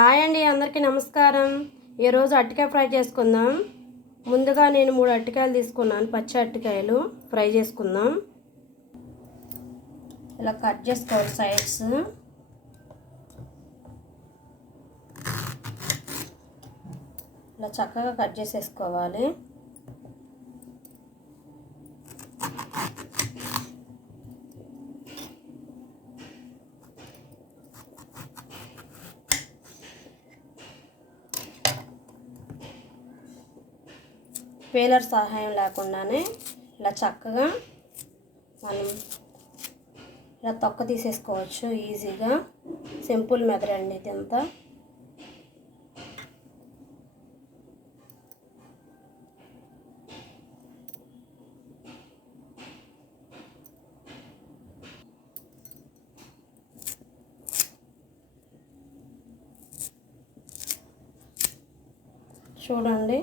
Hi అండి, అందరికీ నమస్కారం. ఈరోజు అరటికాయ ఫ్రై చేసుకుందాం. ముందుగా నేను 3 అరటికాయలు తీసుకున్నాను, పచ్చి అరటికాయలు ఫ్రై చేసుకుందాం. ఇలా కట్ చేసుకోవాలి సైడ్స్. ఇలా చక్కగా కట్ చేసేసుకోవాలి. పేలర్ సహాయం లేకుండానే ఇలా చక్కగా మనం ఇలా తొక్క తీసేసుకోవచ్చు ఈజీగా. సింపుల్ మెథడ్ అండి ఇదంతా. చూడండి,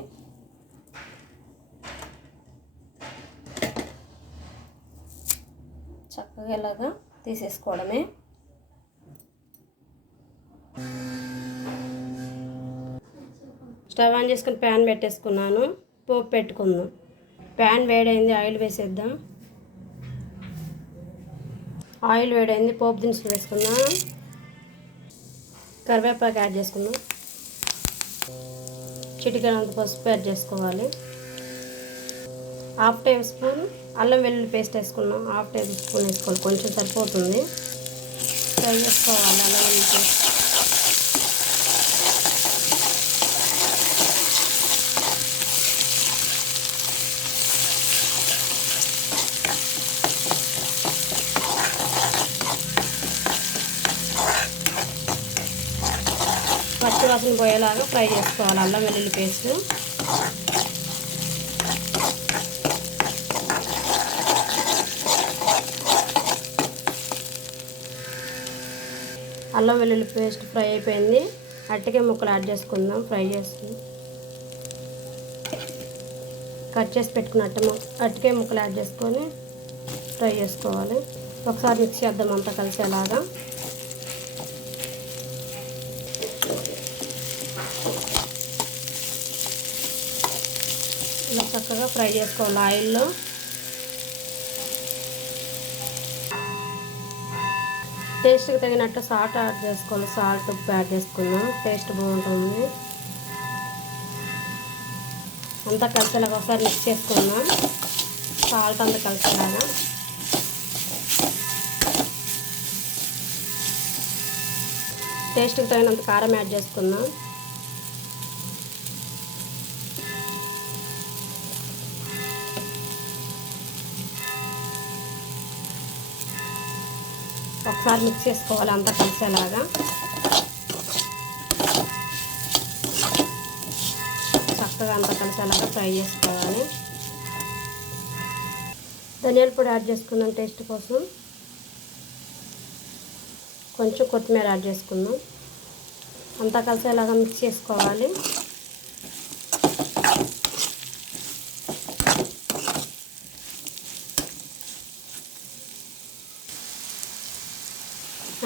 చక్కగా ఇలాగా తీసేసుకోవడమే. స్టవ్ ఆన్ చేసుకుని ప్యాన్ పెట్టేసుకున్నాను. పోపు పెట్టుకుందాం. ప్యాన్ వేడైంది, ఆయిల్ వేసేద్దాం. ఆయిల్ వేడైంది, పోపు దినుసులు వేసుకుందాం. కరివేపాకు యాడ్ చేసుకుందాం. చిటికెడంత పసుపు యాడ్ చేసుకోవాలి. 1/2 టేబుల్ స్పూన్ అల్లం వెల్లుల్లి పేస్ట్ వేసుకున్నాం. 1/2 టేబుల్ స్పూన్ వేసుకోవాలి, కొంచెం సరిపోతుంది. ఫ్రై చేసుకోవాలి అల్లం వెల్లుల్లి పేస్ట్. పచ్చివాసన పోయేలాగా ఫ్రై చేసుకోవాలి అల్లం వెల్లుల్లి పేస్ట్. అల్లం వెల్లుల్లి పేస్ట్ ఫ్రై అయిపోయింది. అరటికాయ ముక్కలు యాడ్ చేసుకుందాం. ఫ్రై చేసి కట్ చేసి పెట్టుకున్న అరటికాయ ముక్కలు యాడ్ చేసుకొని ఫ్రై చేసుకోవాలి. ఒకసారి మిక్స్ చేద్దాం అంతా కలిసేలాగా. ఇలా చక్కగా ఫ్రై చేసుకోవాలి ఆయిల్లో. టేస్ట్కి తగినట్టు సాల్ట్ యాడ్ చేసుకోవాలి. సాల్ట్ ఉప్పు యాడ్ చేసుకుందాం, టేస్ట్ బాగుంటుంది. అంతా కలిసేలాగా ఒకసారి మిక్స్ చేసుకుందాం. సాల్ట్ అంతా కలిసేలాగా. టేస్ట్కి తగినంత కారం యాడ్ చేసుకుందాం. ఒకసారి మిక్స్ చేసుకోవాలి అంతా కలిసేలాగా. చక్కగా అంతా కలిసేలాగా ఫ్రై చేసుకోవాలి. ధనియాల పొడి యాడ్ చేసుకుందాం టేస్ట్ కోసం. కొంచెం కొత్తిమీర యాడ్ చేసుకుందాం. అంతా కలిసేలాగా మిక్స్ చేసుకోవాలి.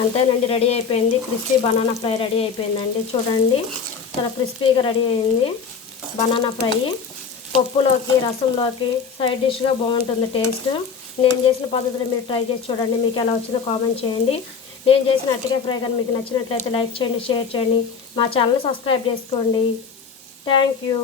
అంతేనండి, రెడీ అయిపోయింది. క్రిస్పీ బనానా ఫ్రై రెడీ అయిపోయిందండి. చూడండి, చాలా క్రిస్పీగా రెడీ అయింది బనానా ఫ్రై. పప్పులోకి, రసంలోకి సైడ్ డిష్గా బాగుంటుంది టేస్ట్. నేను చేసిన పద్ధతిలో మీరు ట్రై చేసి చూడండి. మీకు ఎలా వచ్చిందో కామెంట్ చేయండి. నేను చేసిన అరటికాయ ఫ్రై కానీ మీకు నచ్చినట్లయితే లైక్ చేయండి, షేర్ చేయండి. మా ఛానల్ సబ్స్క్రైబ్ చేసుకోండి. Thank you.